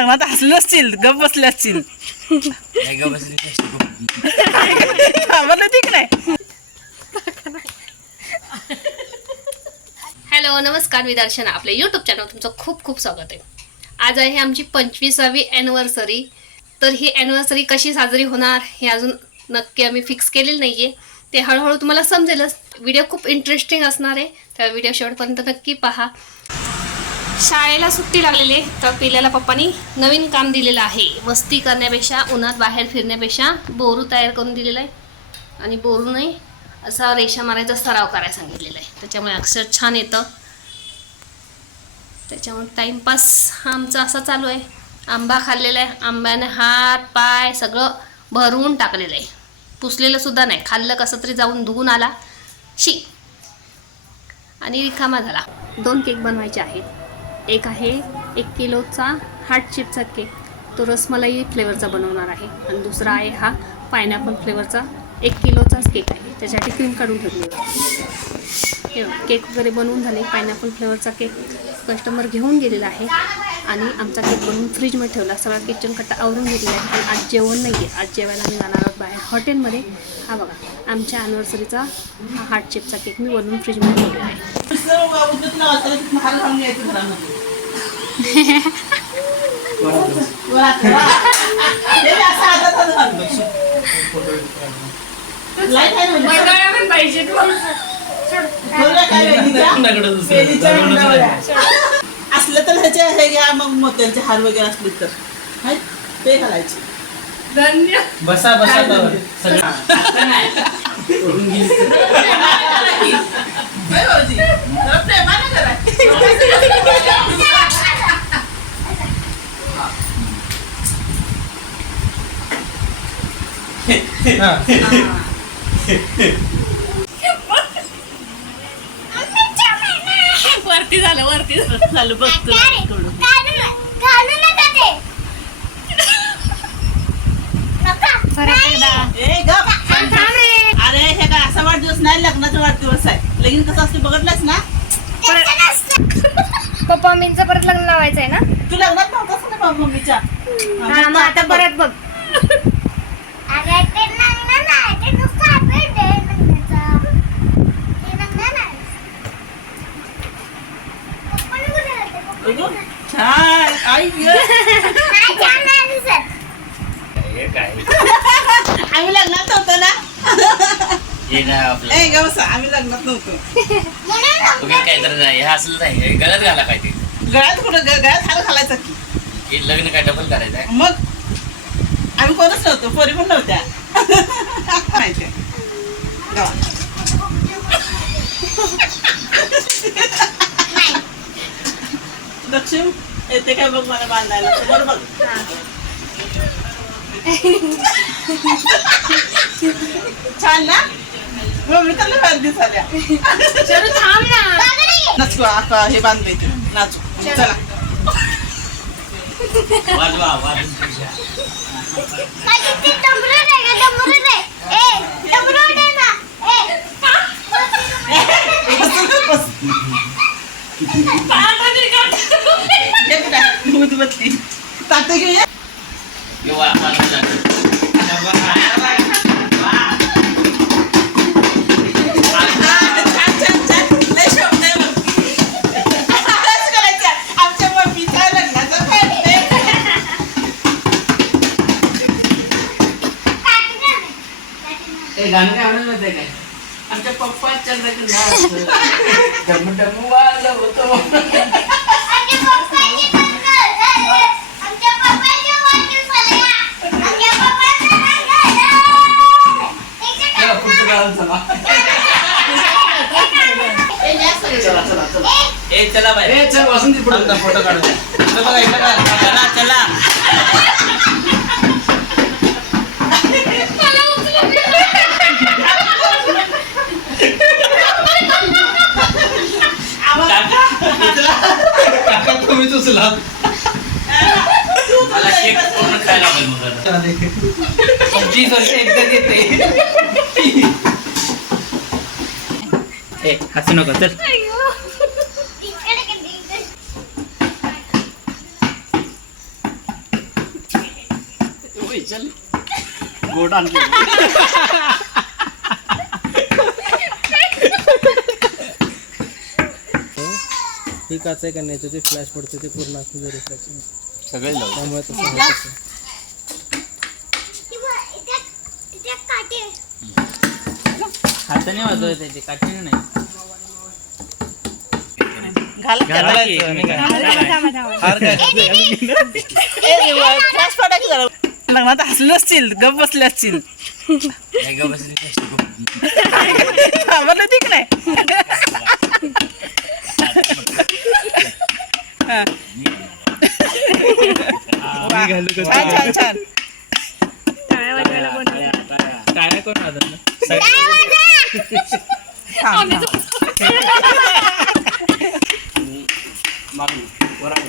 लग्नात हसले असतील गप बसले असतील नाही गं बसली कशी गं? घाबरले होती की नाही. हॅलो नमस्कार मी दर्शना. आपल्या यूट्यूब चॅनल तुमचं खूप खूप स्वागत आहे. आज आहे आमची पंचवीसावी ॲनिव्हर्सरी तर ही ॲनिव्हर्सरी कशी साजरी होणार हे अजून नक्की आम्ही फिक्स केलेलं नाही आहे ते हळूहळू तुम्हाला समजेलच. व्हिडिओ खूप इंटरेस्टिंग असणार आहे. तर व्हिडिओ शेवटपर्यंत नक्की पहा. शाळेला सुट्टी लागलेली आहे. तर पिल्याला पप्पानी नवीन काम दिलेलं आहे. मस्ती करण्यापेक्षा उन्हात बाहेर फिरण्यापेक्षा बोरू तयार करून दिलेला आहे. आणि बोरू नाही असा रेषा मारायचा सराव करायला सांगितलेला आहे. त्याच्यामुळे अक्षर छान येतं. त्याच्यामुळे टाईमपास हा आमचा असा चालू आहे. आंबा खाल्लेला आहे. आंब्याने हात पाय सगळं भरवून टाकलेलं आहे. पुसलेलं सुद्धा नाही. खाल्लं कसं तरी जाऊन धुवून आला. शी. आणि रिकामा झाला. दोन केक बनवायचे आहेत. एक आहे एक किलोचा हार्ट चिपचा केक. तो रसमलाई फ्लेवरचा बनवणार आहे. आणि दुसरा आहे हा पायनॅपल फ्लेवरचा एक किलोचाच केक आहे. त्याच्यासाठी क्रीम काढून ठेवली आहे. केक वगैरे बनवून झाले. पायनॅपल फ्लेवरचा केक कस्टमर घेऊन गेलेला आहे. आणि आमचा केक बनवून फ्रीजमध्ये ठेवला. सगळा किचन कट्टा आवरून घेतलेला आहे. पण आज जेवण नाही आहे आज जेवायला आम्ही जाणार आहोत बाहेर हॉटेलमध्ये हा बघा आमच्या ॲनिव्हर्सरीचा हा हार्ट शेपचा केक मी बनवून फ्रीजमध्ये ठेवलेला आहे. असलं तर ह्याचे हे घ्या मग मोत्यांचे हार वगैरे असले तर. हाय? ते घालायचे. बसा बसा तर. सगळं उडून गेली तर. होय भाऊजी? जरा प्रेमानं करा. वरती झालं वरती चालू बघ तुला थोडं. अरे हे काय असा वाढदिवस नाही लग्नाचा वाढदिवस आहे. लगीन कसं असते बघितलंस ना? पप्पा मम्मीचं परत लग्न लावायचंय ना? तू लग्नात नव्हतास ना मम्मीच्या? हा मग आता परत बघ. ग. हे काय? आम्ही लग्नात नव्हतो ना? हे ना आपलं. ए ग बसा. आम्ही लग्नात नव्हतो. तुम्ही काय तर नाही हे असलं नाही. हे गळ्यात घाला काय ते? गळ्यात कुठं ग- गळ्यात हार घालायचा की? हे लग्न काय डबल करायचं आहे? मग? आम्ही कोणच नव्हतो. पोरी पण नव्हत्या. माहिती आहे. गावात. दक्षिण? येते काय बघ मला बांधायला समोर बघ छान ना मम्मी तर लय भारी दिसाल्या थांब ना नाचू आता हे बांधले नाचू चला वाजवा वाजून तुझ्या. ताते घेऊया गाणं काय म्हणत काय? आमच्या पप्पा चंद्रकंदा वासंती पुढे फोटो काढू. चला चला. काका तुम्हीच उचला मला केक पूर्ण खायला लागेल मग. पंचवीस वर्ष एकदा देते. ए हसू नको चल. होय, चल. गोड आणले ही काच आहे का नाही? ते फ्लॅश पडते ते पूर्ण असते रिफ्लेक्शन सगळे लावू. त्यामुळे तसं होत. असेल. हाताने वाजवायचं त्याचे काठीने नाही. घाला पडायची जरा. लग्नात हसले असतील गप बसले असतील. नाही गं बसली घाबरले होती की नाही. छान छान काय कोण वाजत नाही. थांब, थांब. मागू वराडू.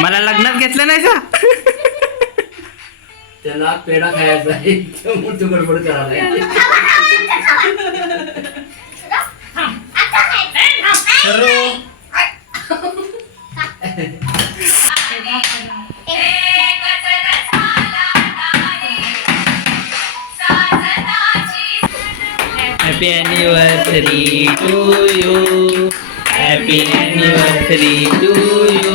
मला लग्नात घेतलं नाही का? त्याला पेढा खायचा आहे. त्यामुळे तू गडबड करायला happy anniversary to you happy anniversary to you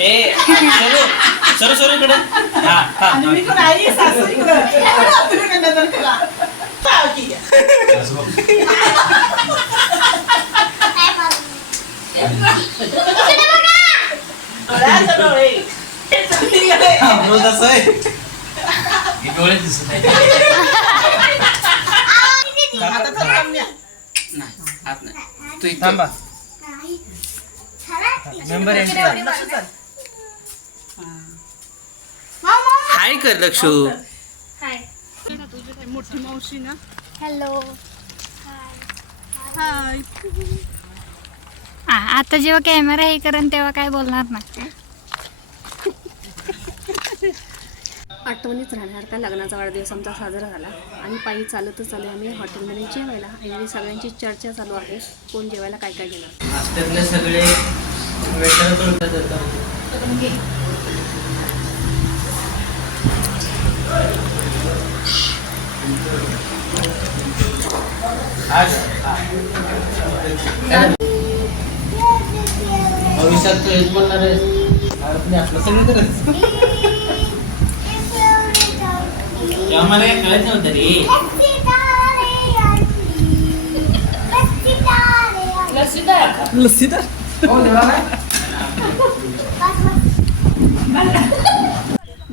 ए सरू सरू सरू इकडे. हा हा. मी पण आई सासू करा. डोळे. दिसत आहे आता थांबा. मेंबर लक्ष चल. हाय कर लक्षू हाय हॅलो आता जेव्हा कॅमेरा हे करेन तेव्हा काय बोलणार ना? आठवणीत राहणार का लग्नाचा वाढदिवस आमचा साजरा झाला? आणि पायी चालतच आलो आम्ही हॉटेलमध्ये जेवायला. आणि सगळ्यांची चर्चा चालू आहे. कोण जेवायला काय काय घेणार? सगळे भविष्यात तू हेच बोलणार आहेस आपलं सगळं मला काय कळत नव्हतं रे लस्सी तर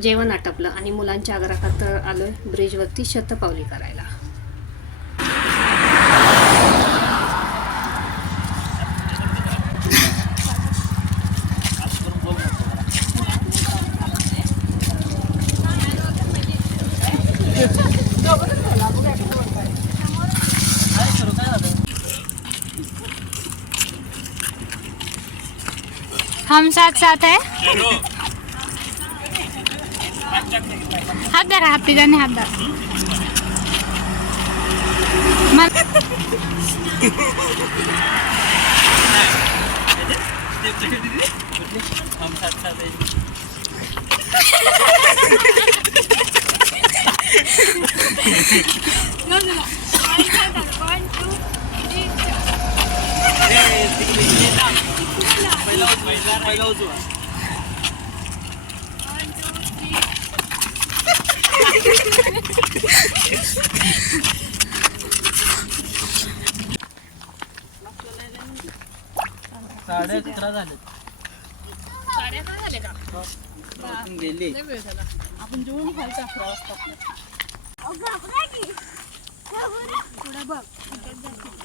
जेवण आटपलं आणि मुलांच्या आग्रहात आलोय ब्रिजवरती शतपावली करायला. हम साथ साथ है। हाथ धरा हाथ जाने हाथ धरा। हम साथ साथ है Saya tidak ada. Saya tidak ada. Saya tidak ada. Saya tidak ada. Saya tidak ada. Saya tidak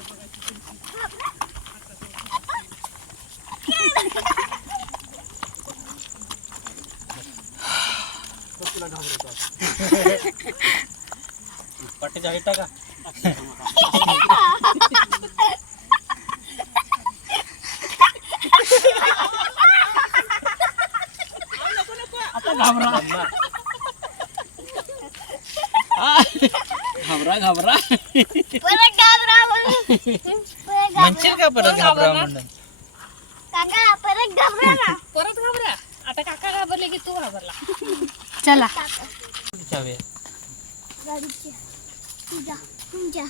पाठीच्या हाईट टाका घाबरा घाबरा परत घाबरा म्हणशील का परत घाबरा म्हणून काका परत घाबरा ना परत घाबरा आता काका घाबरले की तू घाबरला चला. चावी आहे. गाडीची तुझ्या तुमच्या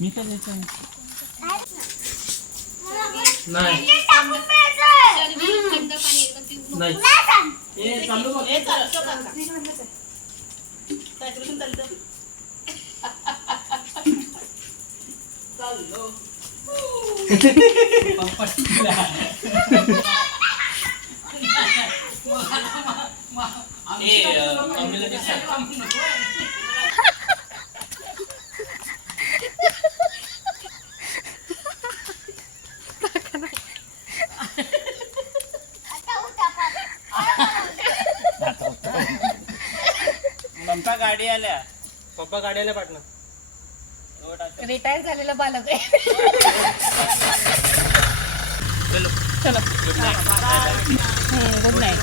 मी काय द्यायचं नाही. नाही. हे चालू बघ. हे चालू, तो काका. सायकलीतून चालतं. ए, अं, मम्मीला ते सांग. पप्पा गाडी आल्या. पप्पा गाडी आल्या पाटणं रिटायर झालेला बालक आहे. चलो. Good night